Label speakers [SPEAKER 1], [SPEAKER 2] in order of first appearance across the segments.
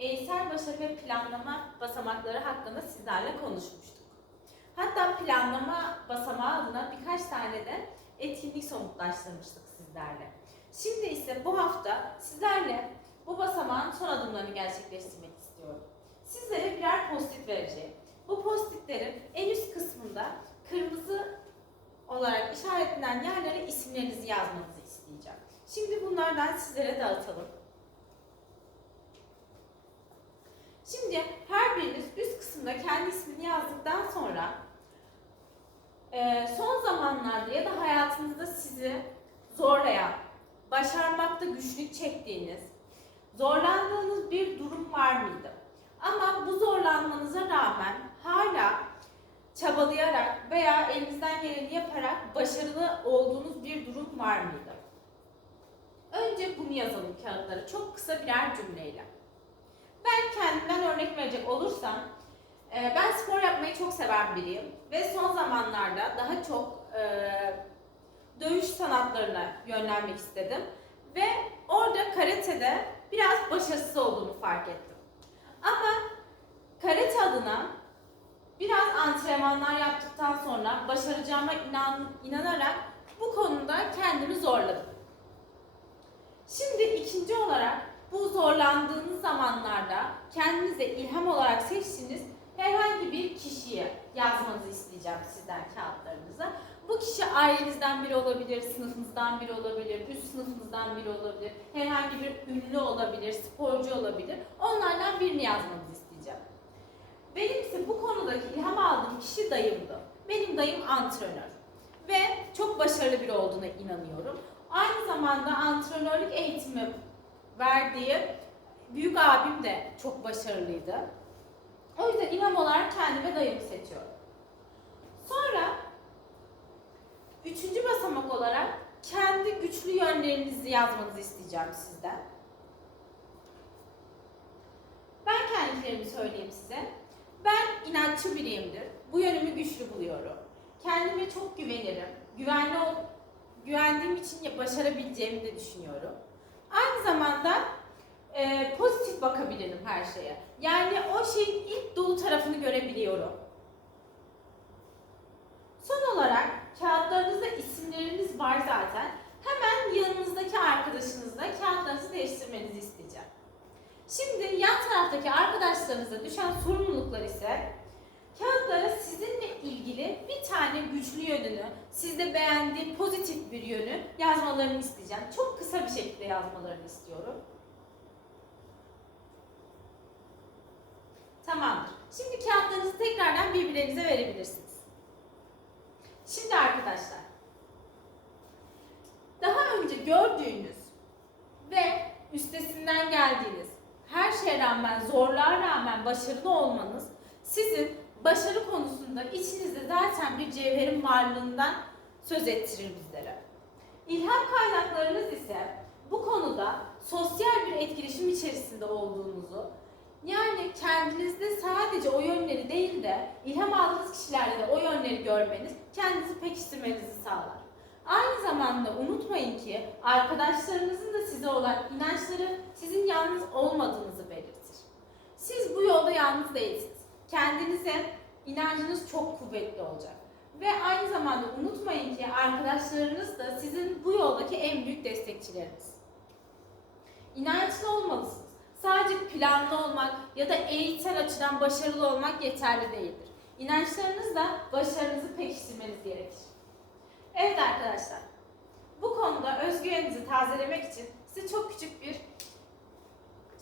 [SPEAKER 1] eğitsel başarı ve planlama basamakları hakkında sizlerle konuşmuştuk. Hatta planlama basamağı adına birkaç tane de etkinlik somutlaştırmıştık sizlerle. Şimdi ise bu hafta sizlerle bu basamağın son adımlarını gerçekleştirmek istiyorum. Sizlere birer post-it vereceğim. Bu post-itlerin en üst kısmında kırmızı olarak işaretlenen yerlere isimlerinizi yazmanızı isteyeceğim. Şimdi bunlardan sizlere dağıtalım. Şimdi her biriniz üst kısımda kendi ismini yazdıktan sonra e, son zamanlarda ya da hayatınızda sizi zorlayan, başarmakta güçlük çektiğiniz, zorlandığınız bir durum var mıydı? Ama bu zorlanmanıza rağmen hala çabalayarak veya elinizden geleni yaparak başarılı olduğunuz bir durum var mıydı? Önce bunu yazalım kağıtlara çok kısa birer cümleyle. Ben kendimden örnek verecek olursam, e, ben spor yapmayı çok seven biriyim ve son zamanlarda daha çok e, dövüş sanatlarına yönlenmek istedim ve orada karatede biraz başarısız olduğumu fark ettim. Ama karate adına biraz antrenmanlar yaptıktan sonra başaracağıma inan, inanarak bu konuda kendimi zorladım. Şimdi ikinci olarak bu zorlandığınız zamanlarda kendinize ilham olarak seçtiğiniz herhangi bir kişiye yazmanızı isteyeceğim sizden kağıtlarınıza. Bu kişi ailenizden biri olabilir, sınıfınızdan biri olabilir, üst sınıfınızdan biri olabilir, herhangi bir ünlü olabilir, sporcu olabilir. Onlardan birini yazmanızı isteyeceğim. Benim ise bu konudaki ilham aldığım kişi dayımdı. Benim dayım antrenör ve çok başarılı biri olduğuna inanıyorum. Aynı zamanda antrenörlük eğitimi verdiği büyük abim de çok başarılıydı. O yüzden ilham olarak kendime dayımı seçiyorum. Sonra üçüncü basamak olarak kendi güçlü yönlerinizi yazmanızı isteyeceğim sizden. Ben kendilerimi söyleyeyim size. Ben inatçı biriyimdir. Bu yönümü güçlü buluyorum. Kendime çok güvenirim. Güvenli ol, güvendiğim için başarabileceğimi de düşünüyorum. Aynı zamanda e, pozitif bakabilirim her şeye. Yani o şeyin ilk dolu tarafını görebiliyorum. Son olarak kağıtlarınızda isimleriniz var zaten. Hemen yanınızdaki arkadaşınızla kağıtlarınızı değiştirmenizi isteyeceğim. Şimdi yan taraftaki arkadaşlarınıza düşen sorumluluklar ise kağıtlara ilgili tane güçlü yönünü, sizde beğendiği pozitif bir yönü yazmalarını isteyeceğim. Çok kısa bir şekilde yazmalarını istiyorum. Tamamdır. Şimdi kağıtlarınızı tekrardan birbirlerinize verebilirsiniz. Şimdi arkadaşlar, daha önce gördüğünüz ve üstesinden geldiğiniz her şeye rağmen, zorluğa rağmen başarılı olmanız sizin başarı konusunda içinizde zaten bir cevherin varlığından söz ettirir bizlere. İlham kaynaklarınız ise bu konuda sosyal bir etkileşim içerisinde olduğunuzu, yani kendinizde sadece o yönleri değil de ilham aldığınız kişilerde de o yönleri görmeniz kendinizi pekiştirmenizi sağlar. Aynı zamanda unutmayın ki arkadaşlarınızın da size olan inançları Kendinize inancınız çok kuvvetli olacak. Ve aynı zamanda unutmayın ki arkadaşlarınız da sizin bu yoldaki en büyük destekçileriniz. İnançlı olmalısınız. Sadece planlı olmak ya da eğitsel açıdan başarılı olmak yeterli değildir. İnançlarınızla başarınızı pekiştirmeniz gerekir. Evet arkadaşlar, bu konuda özgüveninizi tazelemek için size çok küçük bir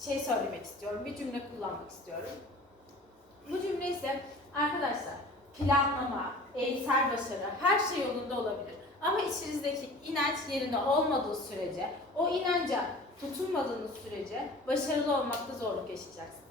[SPEAKER 1] şey söylemek istiyorum, bir cümle kullanmak istiyorum. Bu cümle ise arkadaşlar planlama, eğitsel başarı her şey yolunda olabilir. Ama içinizdeki inanç yerinde olmadığı sürece, o inanca tutunmadığınız sürece başarılı olmakta zorluk yaşayacaksınız.